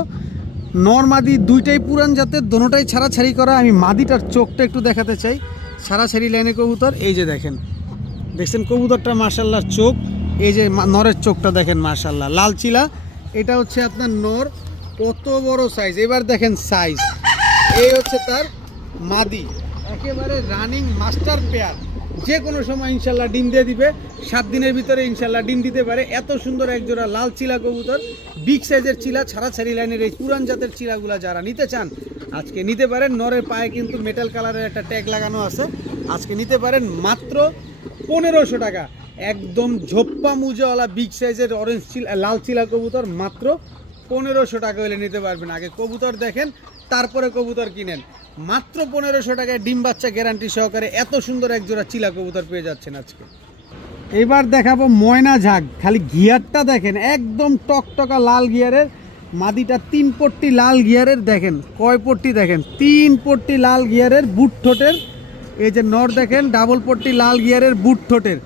নর মাদি দুইটাই পুরান জাতের, দোনোটাই ছাড়াছাড়ি করা। আমি মাদিটার চোখটা একটু দেখাতে চাই, ছাড়াছাড়ি লাইনে কবুতর। এই যে দেখেন, দেখছেন কবুতরটা মাশাল্লাহ চোখ, এই যে নরের চোখটা দেখেন মাশাল্লাহ। লাল চিলা, এটা হচ্ছে আপনার নর, কত বড় সাইজ, এবার দেখেন সাইজ। এই হচ্ছে তার মাদি, একেবারে রানিং মাস্টার পেয়ার, যে কোনো সময় ইনশাল্লাহ ডিম দিয়ে দিবে, 7 দিনের ভিতরে ইনশাল্লাহ ডিম দিতে পারে। এত সুন্দর একজোড়া লাল চিলা কবুতর, বিগ সাইজের চিলা, ছাড়াছাড়ি লাইনের এই পুরান জাতের চিলাগুলা যারা নিতে চান আজকে নিতে পারেন। নরের পায়ে কিন্তু মেটাল কালারের একটা ট্যাগ লাগানো আছে, আজকে নিতে পারেন মাত্র 1500 টাকা। একদম ঝোপ্পা মুজাওয়ালা বিগ সাইজের অরেঞ্জ চিলা, লাল চিলা কবুতর মাত্র 1500 টাকা হলে নিতে পারবেন। আগে কবুতর দেখেন তারপরে কবুতর কিনেন। মাত্র 1500 টাকায় ডিম বাচ্চা গ্যারান্টি সহকারে এত সুন্দর একজোড়া চিলা কবুতর পেয়ে যাচ্ছেন আজকে। এবার দেখাবো ময়না ঝাঁক, খালি গিয়ারটা দেখেন একদম টকটকা লাল গিয়ারের। মাদিটা 3 পট্টি লাল গিয়ারের, দেখেন কয় পট্টি, দেখেন 3 পট্টি লাল গিয়ারের বুট ঠোঁটের। এই যে নর দেখেন ডাবল পট্টি লাল গিয়ারের বুট ঠোঁটের,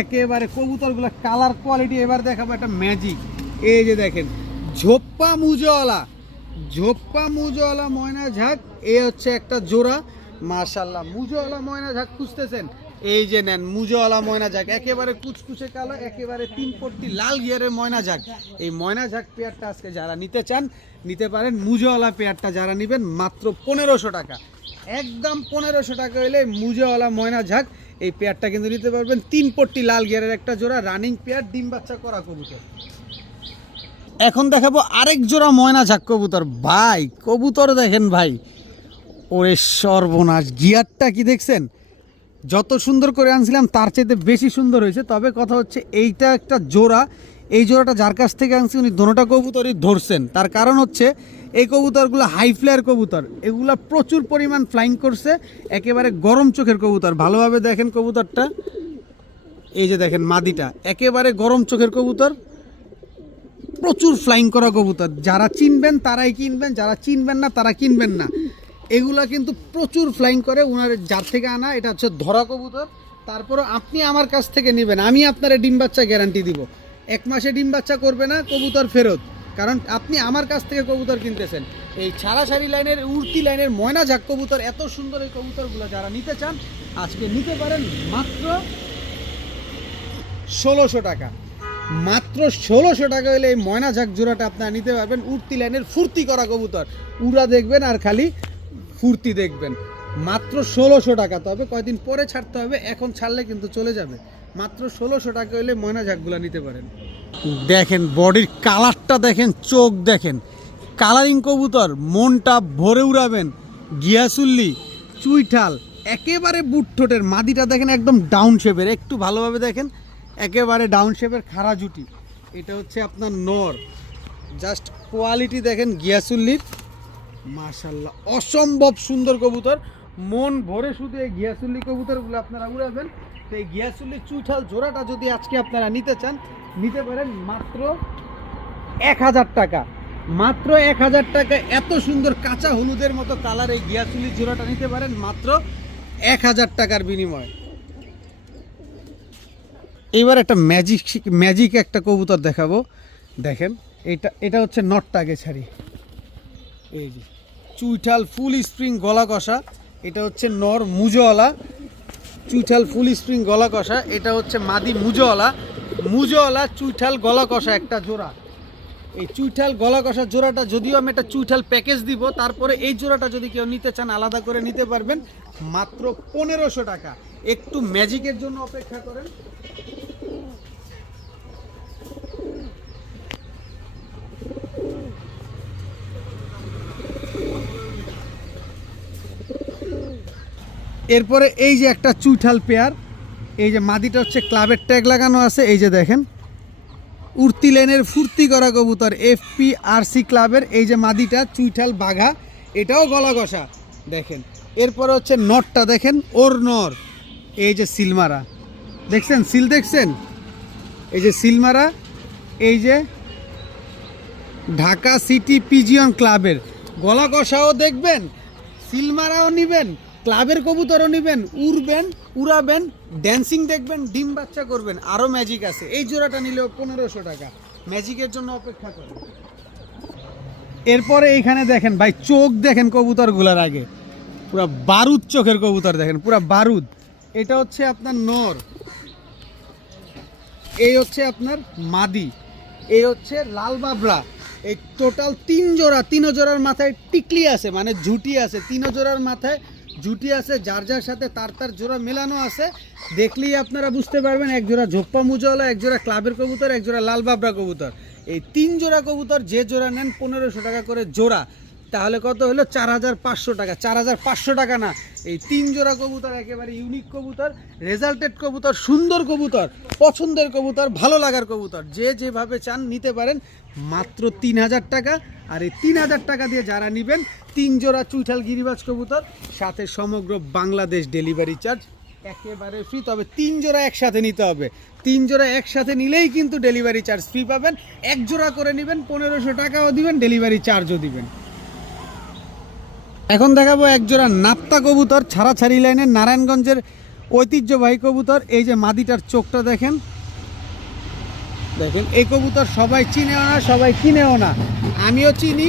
একেবারে কবুতরগুলো কালার কোয়ালিটি। এবার দেখাবো একটা ম্যাজিক, এই যে দেখেন ঝোপ্পা মুজওয়ালা, ঝোপ্পা মুজওয়ালা ময়না ঝাঁক। এ হচ্ছে একটা জোড়া মাশাল্লাহ। মুজওয়ালা ময়না ঝাঁক খুঁজতেছেন, এই যে নেন মুজওয়ালা ময়না ঝাঁক, একেবারে কুচকুচে কালো, একেবারে 3 পট্টি লাল গিয়ারের ময়না ঝাঁক। এই ময়না ঝাঁক পেয়ারটা আজকে যারা নিতে চান নিতে পারেন। মুজওয়ালা পেয়ারটা যারা নেবেন মাত্র 1500 টাকা, একদম 1500 টাকা হলে মুজওয়ালা ময়না ঝাঁক এই পেয়ারটা কিন্তু নিতে পারবেন। 3 পট্টি লাল গিয়ারের একটা জোড়া রানিং পেয়ার, ডিম বাচ্চা করা কবুতর। এখন দেখাবো আরেক জোড়া ময়না ঝাঁক কবুতর। ভাই কবুতর দেখেন ভাই, ওরে সর্বনাশ, গিয়ারটা কি দেখছেন? যত সুন্দর করে আনছিলাম তার চাইতে বেশি সুন্দর হয়েছে। তবে কথা হচ্ছে এইটা একটা জোড়া, এই জোড়াটা যার কাছ থেকে আনছি উনি দোনোটা কবুতরই ধরছেন। তার কারণ হচ্ছে এই কবুতরগুলো হাই ফ্লায়ার কবুতর, এগুলা প্রচুর পরিমাণ ফ্লাইং করছে, একেবারে গরম চোখের কবুতর। ভালোভাবে দেখেন কবুতরটা, এই যে দেখেন মাদিটা, একেবারে গরম চোখের কবুতর, প্রচুর ফ্লাইং করা কবুতর। যারা চিনবেন তারাই কিনবেন, যারা চিনবেন না তারা কিনবেন না। এগুলা কিন্তু প্রচুর ফ্লাইং করে, ওনার যার থেকে আনা এটা হচ্ছে ধরা কবুতর। তারপরও আপনি আমার কাছ থেকে নেবেন, আমি আপনার ডিম বাচ্চা গ্যারান্টি দিব। 1 মাসে ডিম বাচ্চা করবে না, কবুতর ফেরত, কারণ আপনি আমার কাছ থেকে কবুতর কিনতেছেন। এই ছাড়াছাড়ি লাইনের, উড়তি লাইনের ময়না ঝাঁক কবুতর, এত সুন্দর এই কবুতরগুলো যারা নিতে চান আজকে নিতে পারেন মাত্র 1600 টাকা। মাত্র 1600 টাকা হলে এই ময়না ঝাঁক জোড়াটা আপনারা নিতে পারবেন। উড়তি লাইনের ফুর্তি করা কবুতর, উড়া দেখবেন আর খালি ফুর্তি দেখবেন। মাত্র 1600 টাকা, তবে কয়দিন পরে ছাড়তে হবে, এখন ছাড়লে কিন্তু চলে যাবে। মাত্র 1600 টাকা হলে ময়না ঝাঁকগুলো নিতে পারেন। দেখেন বডির কালারটা দেখেন, চোখ দেখেন, কালারিং কবুতর, মনটা ভরে উড়াবেন। গিয়াসুল্লি, চুইঠাল, একেবারে বুট ঠোঁটের মাদিটা দেখেন একদম ডাউন শেপের, একটু ভালোভাবে দেখেন, একেবারে ডাউন শেপের খাড়া জুটি। এটা হচ্ছে আপনার নর, জাস্ট কোয়ালিটি দেখেন গিয়াসুল্লির, মাশাল্লাহ অসম্ভব সুন্দর কবুতর। মন ভরে শুধু এই গিয়াসুল্লি কবুতরগুলো আপনারা উড়াবেন। তো এই গিয়াসুল্লি চুইঠাল জোড়াটা যদি আজকে আপনারা নিতে চান নিতে পারেন মাত্র 1000 টাকা। মাত্র 1000 টাকা, এত সুন্দর কাঁচা হলুদের মতো কালার এই গিয়াসুল্লি জোড়াটা নিতে পারেন মাত্র 1000 টাকার বিনিময়ে। এবার একটা ম্যাজিক একটা কবুতর দেখাবো। দেখেন এটা হচ্ছে নটটা, আগে ছাড়ি। এই যে চুইঠাল ফুল স্প্রিং গলা কষা, এটা হচ্ছে নর মুজওয়ালা। চুইঠাল ফুল স্প্রিং গলা কষা, এটা হচ্ছে মাদি মুজওয়ালা চুইঠাল গলা কষা একটা জোড়া। এই চুইঠাল গলা কষা জোড়াটা যদিও আমি একটা চুইঠাল প্যাকেজ দিব, তারপরে এই জোড়াটা যদি কেউ নিতে চান আলাদা করে নিতে পারবেন মাত্র 1500 টাকা। একটু ম্যাজিকের জন্য অপেক্ষা করেন। এরপরে এই যে একটা চুইঠাল পেয়ার, এই যে মাদিটা হচ্ছে ক্লাবের ট্যাগ লাগানো আছে, এই যে দেখেন উড়তি লেনের ফুর্তি করা কবুতর, FPRC ক্লাবের। এই যে মাদিটা চুইঠাল বাঘা, এটাও গলা কষা দেখেন। এরপরে হচ্ছে নটটা দেখেন, ওর নর, এই যে সিলমারা দেখছেন, সিল দেখছেন, এই যে সিলমারা, এই যে ঢাকা সিটি পিজিয়ন ক্লাবের গলা কষাও দেখবেন, সিলমারাও নিবেন, ক্লাবের কবুতরও নেবেন, উড়াবেন, ড্যান্সিং দেখবেন, ডিম বাচ্চা করবেন। আরও ম্যাজিক আছে, এই জোড়াটা নিলেও 1500 টাকা। ম্যাজিকের জন্য অপেক্ষা করেন। এরপরে এইখানে দেখেন ভাই, চোখ দেখেন কবুতরগুলোর, আগে পুরা বারুদ চোখের কবুতর দেখেন, পুরা বারুদ। এটা হচ্ছে আপনার নর, এই হচ্ছে আপনার মাদি, এই হচ্ছে লাল বাবরা। এই টোটাল 3 জোড়া, 3 জোড়ার মাথায় টিকলি আছে, মানে ঝুটি আছে। 3 জোড়ার মাথায় জুটি আছে, যার যার সাথে তার জোড়া মেলানো আছে। দেখলেই আপনারা বুঝতে পারবেন, এক জোড়া ঝোপ্পা মুজওয়ালা, এক জোড়া ক্লাবের কবুতর, এক জোড়া লাল বাবরা কবুতর। এই 3 জোড়া কবুতর যে জোড়া নেন 1500 টাকা করে জোড়া, তাহলে কত হলো? 4500 টাকা। 4500 টাকা না, এই 3 জোড়া কবুতর একেবারে ইউনিক কবুতর, রেজাল্টেড কবুতর, সুন্দর কবুতর, পছন্দের কবুতর, ভালো লাগার কবুতর, যে যেভাবে চান নিতে পারেন মাত্র 3000 টাকা। আর এই 3000 টাকা দিয়ে যারা নেবেন 3 জোড়া চুইঠাল গিরিবাজ কবুতর, সাথে সমগ্র বাংলাদেশ ডেলিভারি চার্জ একেবারে ফ্রি। তবে 3 জোড়া একসাথে নিতে হবে, 3 জোড়া একসাথে নিলেই কিন্তু ডেলিভারি চার্জ ফ্রি পাবেন। 1 জোড়া করে নেবেন 1500 টাকাও দিবেন, ডেলিভারি চার্জও দিবেন। এখন দেখাবো এক জোড়া নাপ্তা কবুতর, ছাড়াছাড়ি লাইনের নারায়ণগঞ্জের ঐতিহ্যবাহী কবুতর। এই যে মাদিটার চোখটা দেখেন, দেখেন এই কবুতর সবাই চিনেও না, সবাই কিনেও না। আমিও চিনি,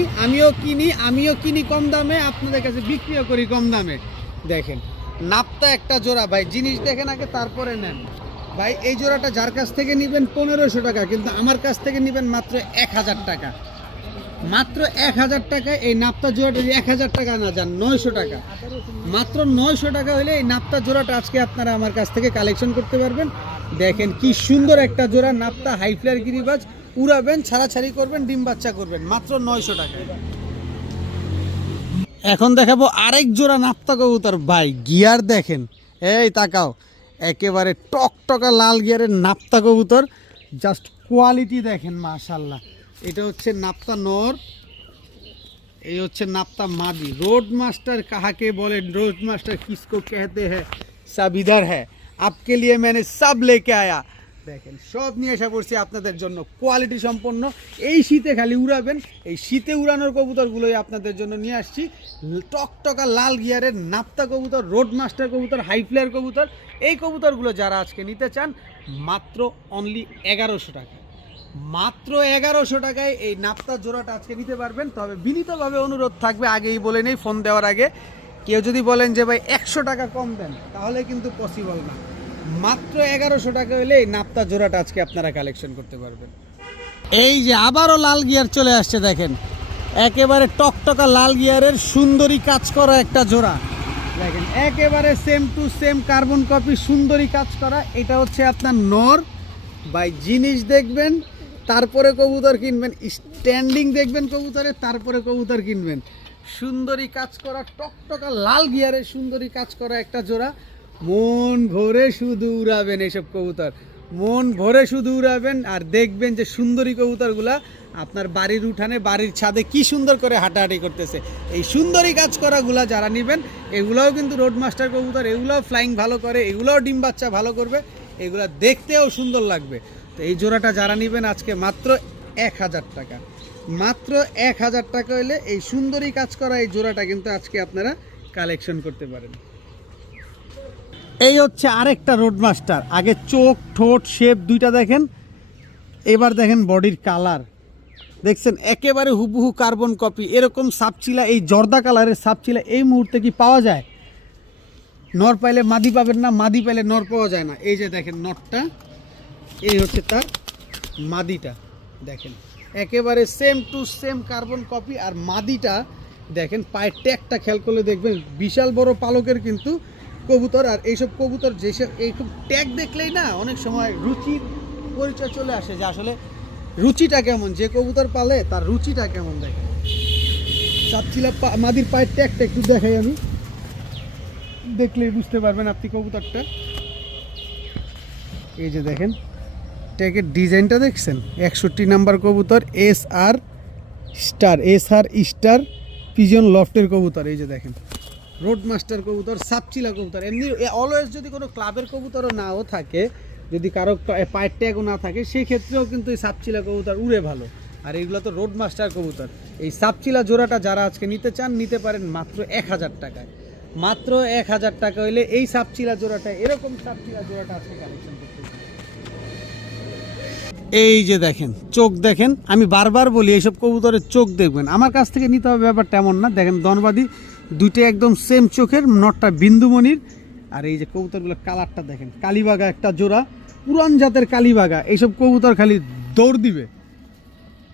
আমিও কিনি কম দামে, আপনাদের কাছে বিক্রিও করি কম দামে। দেখেন নাপ্তা একটা জোড়া ভাই, জিনিস দেখেন আগে তারপরে নেন ভাই। এই জোড়াটা যার কাছ থেকে নেবেন 1500 টাকা, কিন্তু আমার কাছ থেকে নেবেন মাত্র 1000 টাকা। মাত্র 1000 টাকা এই নাপ্তা জোড়াটা, 1000 টাকা না যান 900 টাকা, মাত্র 900 টাকা হলে এই নাপ্তা জোড়াটা আজকে আপনারা আমার কাছ থেকে কালেকশন করতে পারবেন। দেখেন কি সুন্দর একটা জোড়া নাপ্তা হাই ফ্লায়ার গিরিবাজ, উড়াবেন, ছাড়াছাড়ি করবেন, ডিম বাচ্চা করবেন, মাত্র 900 টাকায়। এখন দেখাবো আরেক জোড়া নাপ্তা কবুতর ভাই, গিয়ার দেখেন, এই তাকাও, একেবারে টকটকা লাল গিয়ারের নাপ্তা কবুতর, জাস্ট কোয়ালিটি দেখেন মাশাল্লাহ। এটা হচ্ছে নাপ্তা নর, এই হচ্ছে নাপ্তা মাদি। রোড মাস্টার কাহাকে বলেন, রোড মাস্টার কিসকো कहते हैं, सब इधर है, आपके लिए मैंने सब लेके आया। দেখেন সব নিয়ে এসে পড়ছি আপনাদের জন্য, কোয়ালিটি সম্পন্ন। এই শীতে খালি উড়াবেন, এই শীতে উড়ানোর কবুতরগুলোই আপনাদের জন্য নিয়ে আসছি। টকটকা লাল গিয়ারের নাপ্তা কবুতর, রোড মাস্টার কবুতর, হাই ফ্লায়ার কবুতর। এই কবুতরগুলো যারা আজকে নিতে চান মাত্র অনলি 1100 টাকা, মাত্র 1100 টাকায় এই নাপ্তা জোড়াটা আজকে নিতে পারবেন। তবে বিনীতভাবে অনুরোধ থাকবে, আগেই বলে নেই ফোন দেওয়ার আগে, কেউ যদি বলেন যে ভাই 100 টাকা কম দেন, তাহলে কিন্তু পসিবল না। মাত্র 1100 টাকা হলে এই নাপ্তা জোড়াটা আজকে আপনারা কালেকশন করতে পারবেন। এই যে আবারও লাল গিয়ার চলে আসছে, দেখেন একেবারে টকটকা লাল গিয়ারের সুন্দরী কাজ করা একটা জোড়া। দেখেন একেবারে same to same carbon copy, সুন্দরী কাজ করা। এটা হচ্ছে আপনার নর ভাই, জিনিস দেখবেন তারপরে কবুতর কিনবেন, স্ট্যান্ডিং দেখবেন কবুতরে তারপরে কবুতর কিনবেন। সুন্দরী কাজ করা টকটকা লাল গিয়ারের সুন্দরী কাজ করা একটা জোড়া, মন ভরে শুধু উড়াবেন এইসব কবুতর, মন ভরে শুধু উড়াবেন। আর দেখবেন যে সুন্দরী কবুতরগুলা আপনার বাড়ির উঠানে, বাড়ির ছাদে কি সুন্দর করে হাঁটাহাঁটি করতেছে। এই সুন্দরী কাজ করাগুলা যারা নেবেন, এগুলাও কিন্তু রোড মাস্টার কবুতর, এগুলাও ফ্লাইং ভালো করে, এগুলাও ডিম বাচ্চা ভালো করবে, এগুলা দেখতেও সুন্দর লাগবে। তো এই জোড়াটা যারা নেবেন আজকে মাত্র 1000 টাকা, মাত্র 1000 টাকা হলে এই সুন্দরী কাজ করা এই জোড়াটা কিন্তু আজকে আপনারা কালেকশন করতে পারেন। এই হচ্ছে আরেকটা রোড মাস্টার, আগে চোখ ঠোঁট শেপ দুইটা দেখেন, এবার দেখেন বডির কালার দেখছেন, একেবারে হুবহু কার্বন কপি। এরকম সাপচিলা, এই জর্দা কালারের সাপচিলা এই মুহূর্তে কি পাওয়া যায়? নর পাইলে মাদি পাবেন না, মাদি পাইলে নর পাওয়া যায় না। এই যে দেখেন নরটা, এই হচ্ছে তার মাদিটা, দেখেন একেবারে same to same carbon copy. আর মাদিটা দেখেন পায়ের ট্যাগটা খেয়াল করলে দেখবেন বিশাল বড় পালকের কিন্তু কবুতর। আর এইসব কবুতর যেসব এইসব ট্যাগ দেখলেই না অনেক সময় রুচির পরিচয় চলে আসে, যে আসলে রুচিটা কেমন, যে কবুতর পালে তার রুচিটা কেমন। দেখেন সাপচিলা মাদির পায়ের ট্যাগটা একটু দেখাই আমি, দেখলেই বুঝতে পারবেন আপনি কবুতরটা। এই যে দেখেন ট্যাগের ডিজাইনটা দেখছেন, 61 নাম্বার কবুতর, SR স্টার পিজন লফটের কবুতর। এই যে দেখেন রোড মাস্টার কবুতর, সাপচিলা কবুতর। এমনি অলওয়েজ যদি কোনো ক্লাবের কবুতরও নাও থাকে, যদি কারো পায়ের ট্যাগও না থাকে, সেই ক্ষেত্রেও কিন্তু এই সাপচিলা কবুতর উড়ে ভালো। আর এইগুলো তো রোড মাস্টার কবুতর। এই সাপচিলা জোড়াটা যারা আজকে নিতে চান নিতে পারেন মাত্র 1000 টাকায়, মাত্র 1000 টাকা হইলে এই সাপচিলা জোড়াটা, এরকম সাপচিলা জোড়াটা আজকে কালেকশন করতে। এই যে দেখেন চোখ দেখেন, আমি বারবার বলি এইসব কবুতরের চোখ দেখবেন, আমার কাছ থেকে নিতে হবে ব্যাপারটা এমন না। দেখেন দনবাদি দুইটা একদম সেম চোখের, নটটা বিন্দুমণির। আর এই যে কবুতরগুলো কালারটা দেখেন, কালীবাগা একটা জোড়া, পুরান জাতের কালীবাগা। এইসব কবুতর খালি দৌড় দিবে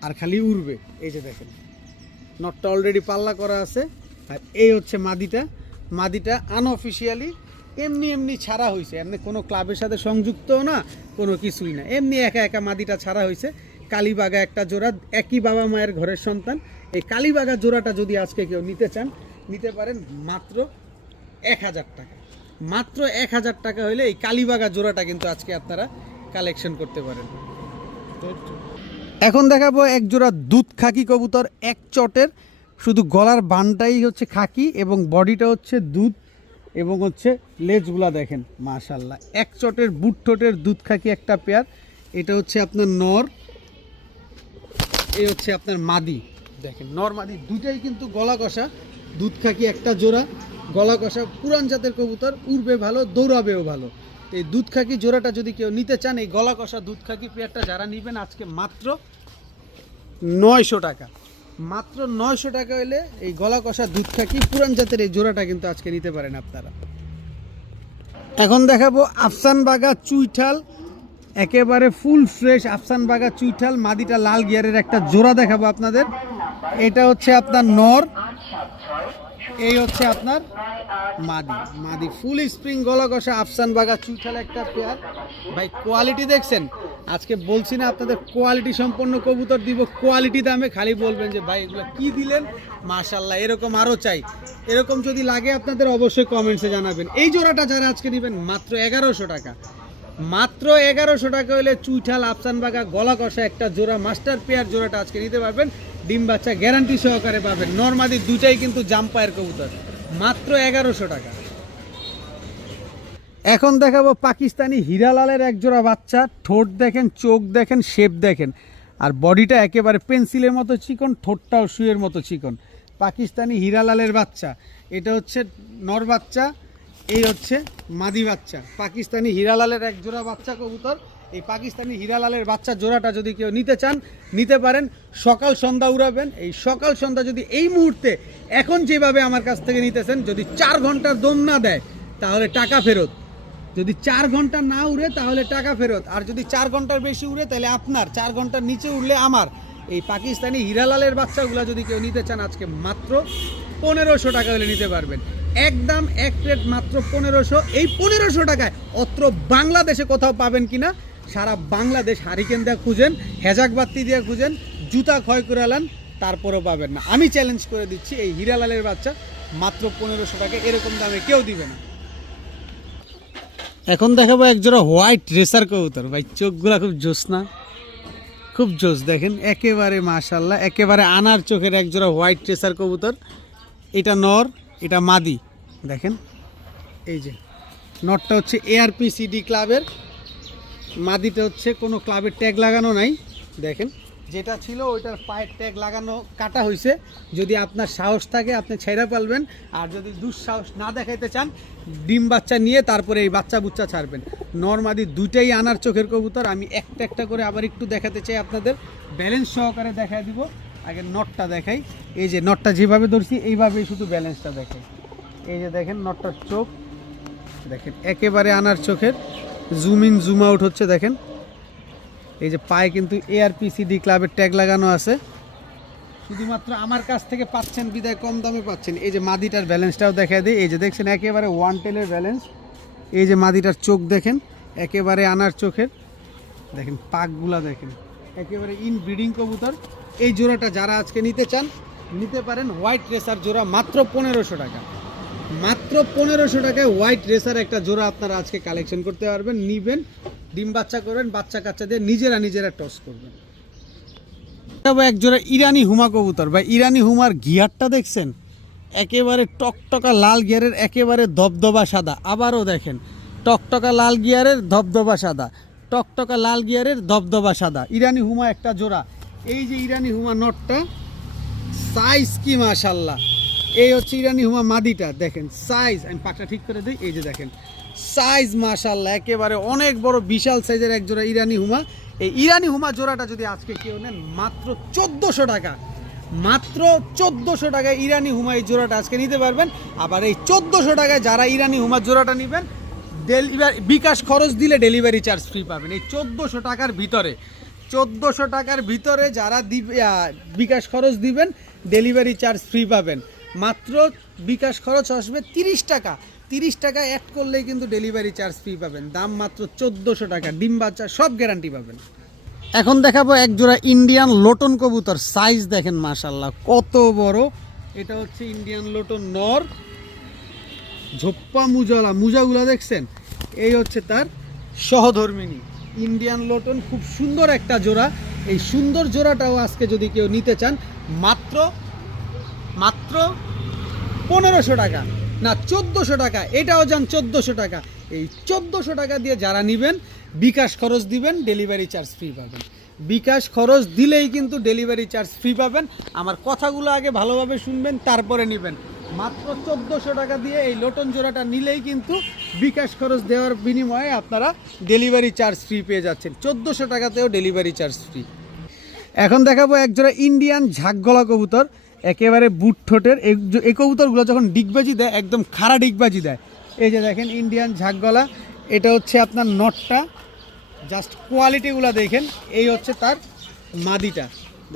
আর খালি উড়বে। এই যে দেখেন নটটা অলরেডি পাল্লা করা আছে। আর এই হচ্ছে মাদিটা, মাদিটা আনঅফিসিয়ালি এমনি এমনি ছাড়া হয়েছে, এমনি কোনো ক্লাবের সাথে সংযুক্তও না, কোনো কিছুই না, এমনি একা একা মাদিটা ছাড়া হয়েছে। কালীবাগা একটা জোড়া, একই বাবা মায়ের ঘরের সন্তান। এই কালীবাগা জোড়াটা যদি আজকে কেউ নিতে চান নিতে পারেন মাত্র 1000 টাকা, মাত্র 1000 টাকা হলে এই কালীবাগা জোড়াটা কিন্তু আজকে আপনারা কালেকশন করতে পারেন। এখন দেখাবো এক জোড়া দুধ খাকি কবুতর, এক চটের, শুধু গলার বানটাই হচ্ছে খাকি এবং বডিটা হচ্ছে দুধ, এবং হচ্ছে লেজগুলা দেখেন মাশাল্লাহ, এক চটের বুট ঠোঁটের দুধ খাকি একটা পেয়ার। এটা হচ্ছে আপনার নর, এই হচ্ছে আপনার মাদি। দেখেন নর মাদি দুইটাই কিন্তু গলা কষা, দুধ খাকি একটা জোড়া, গলা কষা, পুরান জাতের কবুতর, উড়বে ভালো, দৌড়াবেও ভালো। এই দুধ খাকি জোড়াটা যদি কেউ নিতে চান, এই গলা কষা দুধ খাকি পেয়ারটা যারা নেবেন আজকে মাত্র 900 টাকা, মাত্র 900 টাকা হলে এই গলা কষা দুধ খাকি পুরান জাতের এই জোড়াটা কিন্তু আজকে নিতে পারেন আপনারা। এখন দেখাবো আফসান বাগা চুইঠাল, একেবারে ফুল ফ্রেশ আফসান বাগা চুইঠাল, মাদিটা লাল গিয়ারের একটা জোড়া দেখাবো আপনাদের। এটা হচ্ছে আপনার নর, এই হচ্ছে আপনার মাদি। মাদি ফুল স্প্রিং গলা কষা আফসান বাগা চুইঠাল একটা পেয়ার। ভাই কোয়ালিটি দেখছেন, আজকে বলছি না আপনাদের কোয়ালিটি সম্পন্ন কবুতর দিব কোয়ালিটি দামে, খালি বলবেন যে ভাই এগুলো কি দিলেন, মাশাআল্লাহ এরকম আরও চাই। এরকম যদি লাগে আপনাদের অবশ্যই কমেন্টসে জানাবেন। এই জোড়াটা যারা আজকে নেবেন মাত্র 1100 টাকা, মাত্র 1100 টাকা হলে চুইঠাল আফসান বাগা গলা কষা একটা জোড়া মাস্টার পেয়ার জোড়াটা আজকে নিতে পারবেন। ডিম বাচ্চা গ্যারান্টি সহকারে পাবেন। নরমাদি দুটাই কিন্তু জাম্পায়ের কবুতর, মাত্র 1100 টাকা। এখন দেখাবো পাকিস্তানি হীরালালের এক জোড়া বাচ্চা। ঠোঁট দেখেন, চোখ দেখেন, শেপ দেখেন, আর বডিটা একেবারে পেন্সিলের মতো চিকন, ঠোঁটটাও শুয়ের মতো চিকন। পাকিস্তানি হীরালালের বাচ্চা, এটা হচ্ছে নর বাচ্চা, এই হচ্ছে মাদি বাচ্চা। পাকিস্তানি হীরালালের এক জোড়া বাচ্চা কবুতর। এই পাকিস্তানি হীরালালের বাচ্চা জোড়াটা যদি কেউ নিতে চান নিতে পারেন। সকাল সন্ধ্যা উড়াবেন। এই সকাল সন্ধ্যা যদি এই মুহূর্তে এখন যেভাবে আমার কাছ থেকে নিতেছেন, যদি 4 ঘন্টার দম না দেয় তাহলে টাকা ফেরত। যদি 4 ঘন্টা না উড়ে তাহলে টাকা ফেরত, আর যদি 4 ঘন্টার বেশি উড়ে তাহলে আপনার, 4 ঘন্টার নিচে উড়লে আমার। এই পাকিস্তানি হীরালালের বাচ্চাগুলো যদি কেউ নিতে চান আজকে মাত্র 1500 টাকা হলে নিতে পারবেন। একদম এক প্লেট মাত্র 1500। এই 1500 টাকায় অত্র বাংলাদেশে কোথাও পাবেন কিনা, সারা বাংলাদেশ হারিকেন দিয়ে খুঁজেন, হেজাক বাত্তি দিয়ে খুঁজেন, জুতা ক্ষয় করে আলান, তারপরেও পাবেন না। আমি চ্যালেঞ্জ করে দিচ্ছি, এই হীরালালের বাচ্চা মাত্র 1500 টাকা, এরকম দামে কেউ দিবে না। এখন দেখাবো একজোড়া হোয়াইট রেসার কবুতর। ভাই চোখগুলা খুব জোস না, খুব জোস দেখেন, একেবারে মাশাআল্লাহ, একেবারে আনার চোখের একজোড়া হোয়াইট রেসার কবুতর। এটা নর, এটা মাদি। দেখেন এই যে নরটা হচ্ছে ARPCD ক্লাবের, মাদিটা হচ্ছে কোনো ক্লাবের ট্যাগ লাগানো নাই। দেখেন যেটা ছিল ওইটার পায়ের ট্যাগ লাগানো, কাটা হয়েছে। যদি আপনার সাহস থাকে আপনি ছেড়ে পালবেন, আর যদি দুঃসাহস না দেখাইতে চান ডিম বাচ্চা নিয়ে তারপরে এই বাচ্চা বুচ্চা ছাড়বেন। নরমাদি দুইটাই আনার চোখের কবুতর। আমি একটা একটা করে আবার একটু দেখাতে চাই আপনাদের, ব্যালেন্স সহকারে দেখাই দিব। আগে নটটা দেখাই, এই যে নটটা যেভাবে ধরছি এইভাবেই শুধু ব্যালেন্সটা দেখাই। এই যে দেখেন নটটার চোখ দেখেন, একেবারে আনার চোখের, জুম ইন জুম আউট হচ্ছে দেখেন। এই যে পায়ে কিন্তু ARPCD ক্লাবের ট্যাগ লাগানো আছে। শুধুমাত্র আমার কাছ থেকে পাচ্ছেন বিদায় কম দামে পাচ্ছেন। এই যে মাদিটার ব্যালেন্সটাও দেখা দিই, এই যে দেখছেন একেবারে 1 টেলের ব্যালেন্স। এই যে মাদিটার চোখ দেখেন, একেবারে আনার চোখের, দেখেন পাকগুলা দেখেন, একেবারে ইন ব্রিডিং কবুতর। এই জোড়াটা যারা আজকে নিতে চান নিতে পারেন। হোয়াইট রেসার জোড়া মাত্র 1500 টাকা, মাত্র 1500 টাকায় হোয়াইট রেসার একটা জোড়া আপনারা আজকে কালেকশন করতে পারবেন। নিবেন, ডিম বাচ্চা করবেন, বাচ্চা কাচ্চা দিয়ে নিজেরা টস করবেন। এক জোড়া ইরানি হুমা কবুতর। ভাই ইরানি হুমার গিয়ারটা দেখছেন, একেবারে টকটকা লাল গিয়ারের, একেবারে ধবধবা সাদা। আবারও দেখেন টকটকা লাল গিয়ারের ধবধবা সাদা, টকটকা লাল গিয়ারের ধবধবা সাদা ইরানি হুমা একটা জোড়া। এই যে ইরানি হুমা নটটা, সাইজ কি মাশাআল্লাহ। এই হচ্ছে ইরানি হুমা মাদিটা, দেখেন সাইজ, আমি পাকটা ঠিক করে দিই। এই যে দেখেন সাইজ মাশাআল্লাহ, একেবারে অনেক বড় বিশাল সাইজের এক জোড়া ইরানি হুমা। এই ইরানি হুমা জোড়াটা যদি আজকে কেউ নেন মাত্র 1400 টাকা, মাত্র 1400 টাকায় ইরানি হুমা এই জোড়াটা আজকে নিতে পারবেন। আবার এই 1400 টাকায় যারা ইরানি হুমা জোড়াটা নেবেন, বিকাশ খরচ দিলে ডেলিভারি চার্জ ফ্রি পাবেন। এই 1400 টাকার ভিতরে, 1400 টাকার ভিতরে যারা বিকাশ খরচ দিবেন ডেলিভারি চার্জ ফ্রি পাবেন। মাত্র বিকাশ খরচ আসবে 30 টাকা, 30 টাকা অ্যাড করলেই কিন্তু ডেলিভারি চার্জ ফ্রি পাবেন। দাম মাত্র 1400 টাকা, ডিম বাচ্চা সব গ্যারান্টি পাবেন। এখন দেখাবো এক জোড়া ইন্ডিয়ান লোটন কবুতর। সাইজ দেখেন মাশাআল্লাহ কত বড়। এটা হচ্ছে ইন্ডিয়ান লোটন নর, ঝোপ্পা মুজালা, মুজাগুলা দেখছেন। এই হচ্ছে তার সহধর্মিনী ইন্ডিয়ান লোটন, খুব সুন্দর একটা জোড়া। এই সুন্দর জোড়াটাও আজকে যদি কেউ নিতে চান মাত্র 1500 টাকা, না 1400 টাকা, এটাও যান 1400 টাকা। এই 1400 টাকা দিয়ে যারা নেবেন বিকাশ খরচ দিবেন, ডেলিভারি চার্জ ফ্রি পাবেন। বিকাশ খরচ দিলেই কিন্তু ডেলিভারি চার্জ ফ্রি পাবেন। আমার কথাগুলো আগে ভালোভাবে শুনবেন, তারপরে নেবেন। মাত্র 1400 টাকা দিয়ে এই লোটন জোড়াটা নিলেই কিন্তু বিকাশ খরচ দেওয়ার বিনিময়ে আপনারা ডেলিভারি চার্জ ফ্রি পেয়ে যাচ্ছেন। 1400 টাকাতেও ডেলিভারি চার্জ ফ্রি। এখন দেখাবো এক জোড়া ইন্ডিয়ান ঝাঁকগলা কবুতর, একেবারে বুট ঠোঁটের। এই কবুতরগুলো যখন ডিগবাজি দেয় একদম খাড়া ডিগবাজি দেয়, এই যে দেখেন ইন্ডিয়ান ঝাঁক গলা, এটা হচ্ছে আপনার নটটা, জাস্ট কোয়ালিটিগুলো দেখেন। এই হচ্ছে তার মাদিটা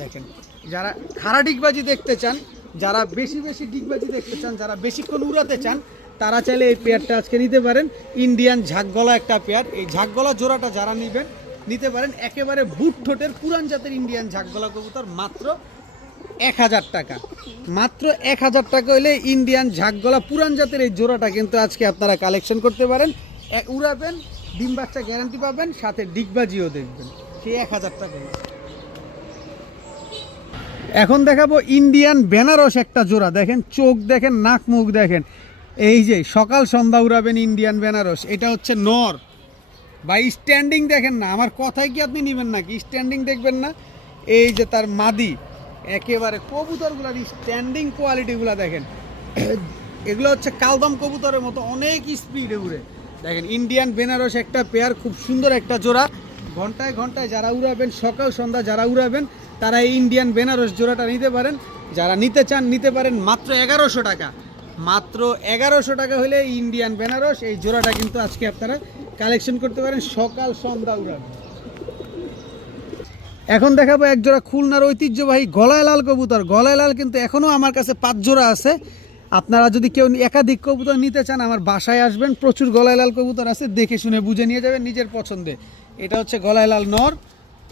দেখেন। যারা খাড়া ডিগবাজি দেখতে চান, যারা বেশি বেশি ডিগবাজি দেখতে চান, যারা বেশিক্ষণ উড়াতে চান, তারা চাইলে এই পেয়ারটা আজকে নিতে পারেন। ইন্ডিয়ান ঝাঁকগলা একটা পেয়ার, এই ঝাঁকগলা জোড়াটা যারা নেবেন নিতে পারেন। একেবারে বুট ঠোঁটের পুরান জাতের ইন্ডিয়ান ঝাঁকগলা কবুতর, মাত্র 1000 টাকা। মাত্র 1000 টাকা হলে ইন্ডিয়ান ঝাঁকগলা পুরান জাতের এই জোড়াটা কিন্তু আজকে আপনারা কালেকশন করতে পারেন। উড়াবেন, ডিম বাচ্চা গ্যারান্টি পাবেন, সাথে ডিগবাজিও দেখবেন, সেই 1000 টাকা। এখন দেখাবো ইন্ডিয়ান বেনারস একটা জোড়া, দেখেন চোখ দেখেন, নাক মুখ দেখেন। এই যে সকাল সন্ধ্যা উড়াবেন ইন্ডিয়ান বেনারস, এটা হচ্ছে নর। বা স্ট্যান্ডিং দেখেন না, আমার কথায় কি আপনি নেবেন নাকি? স্ট্যান্ডিং দেখবেন না? এই যে তার মাদি, একেবারে কবুতরগুলার স্ট্যান্ডিং কোয়ালিটিগুলো দেখেন। এগুলো হচ্ছে কালদম কবুতরের মতো অনেক স্পিডে উড়ে। দেখেন ইন্ডিয়ান বেনারস একটা পেয়ার, খুব সুন্দর একটা জোড়া। ঘন্টায় ঘন্টায় যারা উড়াবেন, সকাল সন্ধ্যা যারা উড়াবেন, তারা এই ইন্ডিয়ান বেনারস জোড়াটা নিতে পারেন। যারা নিতে চান নিতে পারেন মাত্র 1100 টাকা। মাত্র 1100 টাকা হলে ইন্ডিয়ান বেনারস এই জোড়াটা কিন্তু আজকে আপনারা কালেকশন করতে পারেন, সকাল সন্ধ্যা উড়াবেন। এখন দেখাবো এক জোড়া খুলনার ঐতিহ্যবাহী গলায় লাল কবুতর। গলায় লাল কিন্তু এখনও আমার কাছে 5 জোড়া আছে। আপনারা যদি কেউ একাধিক কবুতর নিতে চান, আমার বাসায় আসবেন, প্রচুর গলায় লাল কবুতর আছে, দেখে শুনে বুঝে নিয়ে যাবেন নিজের পছন্দে। এটা হচ্ছে গলায় লাল নর,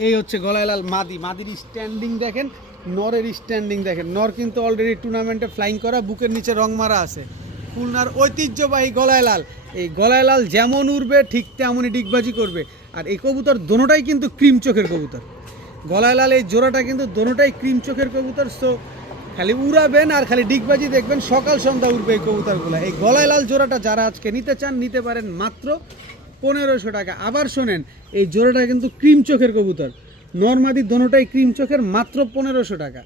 এই হচ্ছে গলায় লাল মাদি। মাদির স্ট্যান্ডিং দেখেন, নরের স্ট্যান্ডিং দেখেন। নর কিন্তু অলরেডি টুর্নামেন্টে ফ্লাইং করা, বুকের নিচে রং মারা আছে। খুলনার ঐতিহ্যবাহী গলায় লাল, এই গলায় লাল যেমন উড়বে ঠিক তেমনই ডিগবাজি করবে। আর এই কবুতর দোনোটাই কিন্তু ক্রিম চোখের কবুতর। গলায় লাল এই জোড়াটা কিন্তু দোনোটাই ক্রিম চোখের কবুতর। সো খালি উড়াবেন আর খালি ডিগবাজি দেখবেন, সকাল সন্ধ্যা উড়বে এই কবুতরগুলো। এই গলায় লাল জোড়াটা যারা আজকে নিতে চান নিতে পারেন মাত্র 1500 টাকা। আবার শোনেন, এই জোড়াটা কিন্তু ক্রিম চোখের কবুতর, নর্মাদি দোনোটাই ক্রিম চোখের, মাত্র 1500 টাকা।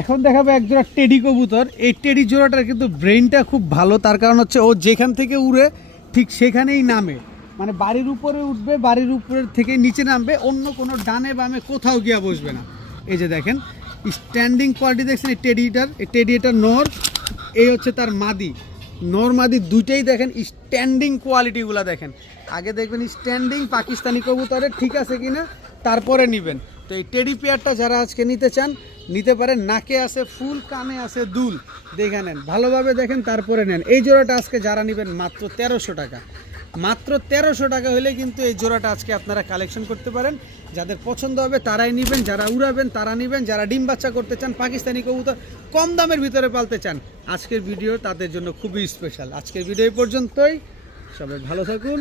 এখন দেখাবো এক জোড়া টেডি কবুতর। এই টেডি জোড়াটার কিন্তু ব্রেনটা খুব ভালো, তার কারণ হচ্ছে ও যেখান থেকে উড়ে ঠিক সেখানেই নামে। মানে বাড়ির উপরে উঠবে, বাড়ির উপরের থেকে নিচে নামবে, অন্য কোনো ডানে বামে কোথাও গিয়া বসবে না। এই যে দেখেন স্ট্যান্ডিং কোয়ালিটি দেখছেন এই টেডিটার। এই টেডিটার নর, এই হচ্ছে তার মাদি। নর মাদি দুইটাই দেখেন স্ট্যান্ডিং কোয়ালিটিগুলো দেখেন। আগে দেখবেন স্ট্যান্ডিং পাকিস্তানি কবুতরের ঠিক আছে কিনা, তারপরে নেবেন। তো এই টেডি পেয়ারটা যারা আজকে নিতে চান নিতে পারেন। নাকে আছে ফুল, কানে আছে দুল, দেখে নেন, ভালোভাবে দেখেন তারপরে নেন। এই জোড়াটা আজকে যারা নেবেন মাত্র 1300 টাকা। মাত্র 1300 টাকা হলে কিন্তু এই জোড়াটা আজকে আপনারা কালেকশন করতে পারেন। যাদের পছন্দ হবে তারাই নেবেন, যারা উড়াবেন তারা নেবেন, যারা ডিম বাচ্চা করতে চান, পাকিস্তানি কবুতর কম দামের ভিতরে পালতে চান, আজকের ভিডিও তাদের জন্য খুবই স্পেশাল। আজকের ভিডিও এই পর্যন্তই। সবাই ভালো থাকুন,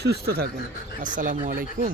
সুস্থ থাকুন। আসসালামু আলাইকুম।